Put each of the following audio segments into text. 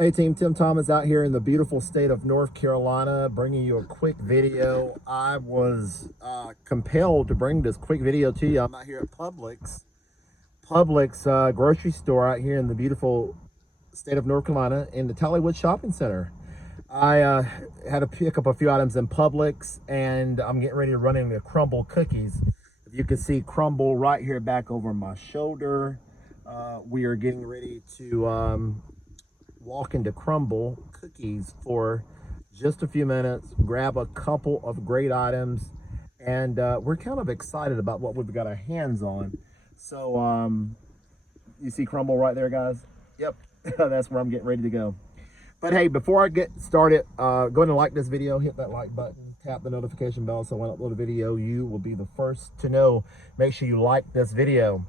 Hey team, Tim Thomas out here in the beautiful state of North Carolina, bringing you a quick video. I was compelled to bring this quick video to you. I'm out here at Publix grocery store out here in the beautiful state of North Carolina in the Tollywood Shopping Center. I had to pick up a few items in Publix, and I'm getting ready to run into Crumble cookies. If you can see Crumble right here back over my shoulder, we are getting ready to walk into Crumble cookies for just a few minutes, grab a couple of great items, and we're kind of excited about what we've got our hands on. So you see Crumble right there, guys? Yep, that's where I'm getting ready to go. But hey, before I get started, go ahead and like this video, hit that like button, tap the notification bell so when I upload a video, you will be the first to know. Make sure you like this video.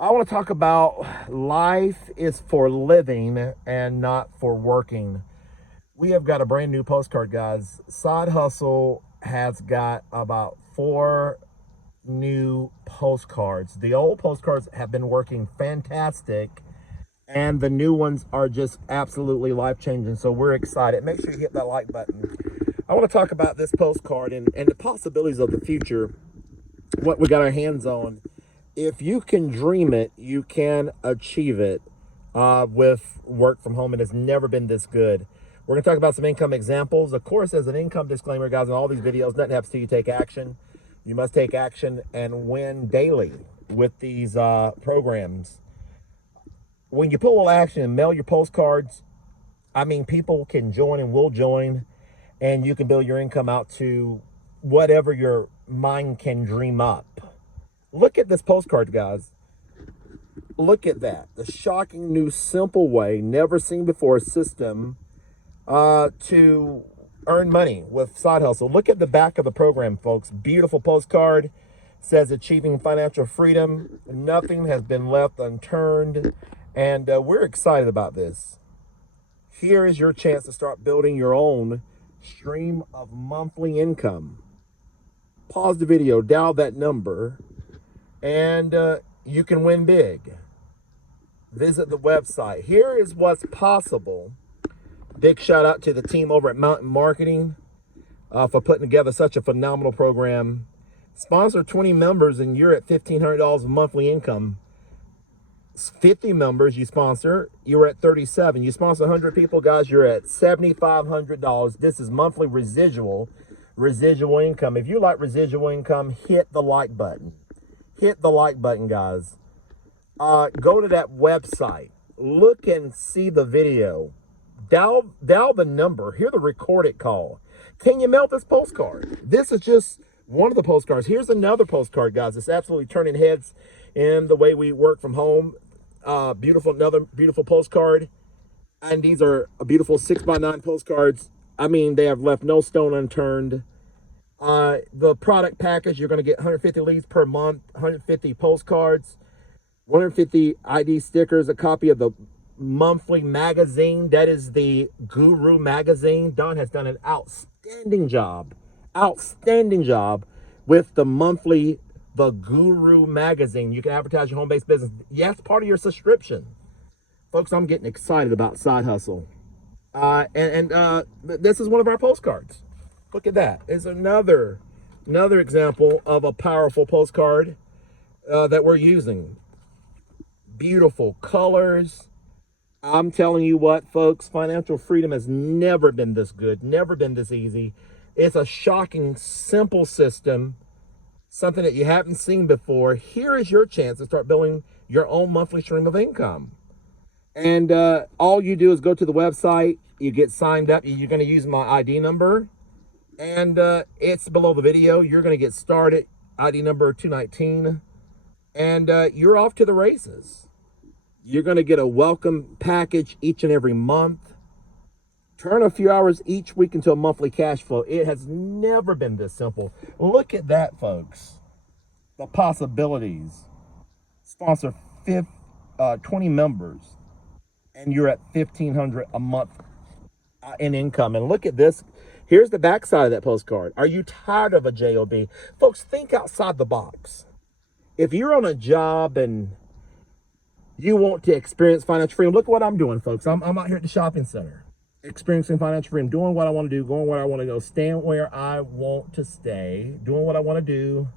I want to talk about life is for living and not for working. We have got a brand new postcard, guys. Side Hustle has got about 4 new postcards. The old postcards have been working fantastic, and the new ones are just absolutely life-changing. So we're excited. Make sure you hit that like button. I want to talk about this postcard and the possibilities of the future, what we got our hands on. If you can dream it, you can achieve it with work from home. It has never been this good. We're going to talk about some income examples. Of course, as an income disclaimer, guys, in all these videos, nothing happens till you take action. You must take action and win daily with these programs. When you put a little action and mail your postcards, I mean, people can join and will join, and you can build your income out to whatever your mind can dream up. Look at this postcard, guys. Look at that. The shocking new simple way, never seen before system to earn money with Side Hustle. Look at the back of the program, folks. Beautiful postcard. Says achieving financial freedom. Nothing has been left unturned. And we're excited about this. Here is your chance to start building your own stream of monthly income. Pause the video, dial that number, and you can win big. Visit the website. Here is what's possible. Big shout out to the team over at Mountain Marketing for putting together such a phenomenal program. Sponsor 20 members and you're at $1,500 of monthly income. 50 members you sponsor, you're at 37. You sponsor 100 people, guys, you're at $7,500. This is monthly residual income. If you like residual income, hit the like button. Hit the like button, guys. Go to that website. Look and see the video. Dial the number. Hear the recorded call. Can you mail this postcard? This is just one of the postcards. Here's another postcard, guys. It's absolutely turning heads in the way we work from home. Another beautiful postcard. And these are a beautiful 6x9 postcards. I mean, they have left no stone unturned. The product package, you're going to get 150 leads per month, 150 postcards, 150 ID stickers, a copy of the monthly magazine. That is the Guru magazine. Don has done an outstanding job with the monthly, the Guru magazine. You can advertise your home-based business. Yes, part of your subscription. Folks, I'm getting excited about Side Hustle. This is one of our postcards. Look at that. It's another example of a powerful postcard that we're using. Beautiful colors. I'm telling you what, folks, financial freedom has never been this good, never been this easy. It's a shocking, simple system, something that you haven't seen before. Here is your chance to start building your own monthly stream of income. And all you do is go to the website, you get signed up, you're going to use my ID number. And it's below the video. You're going to get started. ID number 219. And you're off to the races. You're going to get a welcome package each and every month. Turn a few hours each week into a monthly cash flow. It has never been this simple. Look at that, folks. The possibilities. Sponsor 20 members. And you're at $1,500 a month in income. And look at this. Here's the backside of that postcard. Are you tired of a job? Folks, think outside the box. If you're on a job and You want to experience financial freedom. Look what I'm doing, folks. I'm out here at the shopping center, experiencing financial freedom, doing what I want to do, going where I want to go, staying where I want to stay, doing what I want to do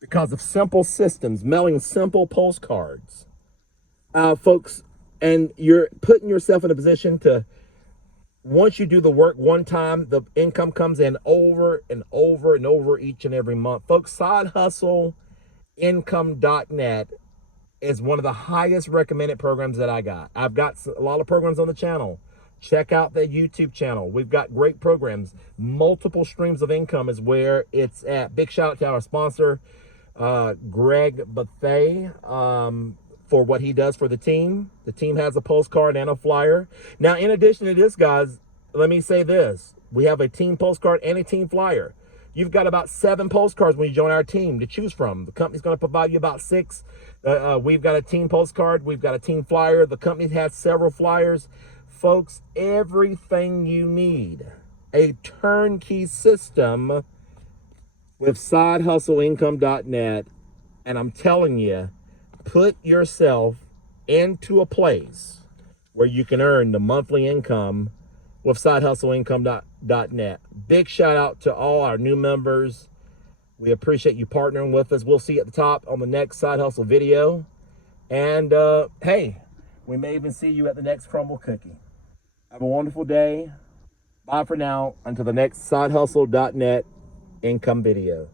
because of simple systems, mailing simple postcards. Folks, and you're putting yourself in a position to, once you do the work one time, the income comes in over and over and over each and every month. Folks, sidehustleincome.net is one of the highest recommended programs that I got. I've got a lot of programs on the channel. Check out the YouTube channel. We've got great programs. Multiple streams of income is where it's at. Big shout out to our sponsor, Greg Bethay, for what he does for the team. The team has a postcard and a flyer. Now, in addition to this, guys, let me say this. We have a team postcard and a team flyer. You've got about 7 postcards when you join our team to choose from. The company's going to provide you about 6. We've got a team postcard. We've got a team flyer. The company has several flyers. Folks, everything you need. A turnkey system with sidehustleincome.net. And I'm telling you, put yourself into a place where you can earn the monthly income with sidehustleincome.net. Big shout out to all our new members. We appreciate you partnering with us. We'll see you at the top on the next Side Hustle video. And hey, we may even see you at the next crumble cookie. Have a wonderful day. Bye for now. Until the next sidehustle.net income video.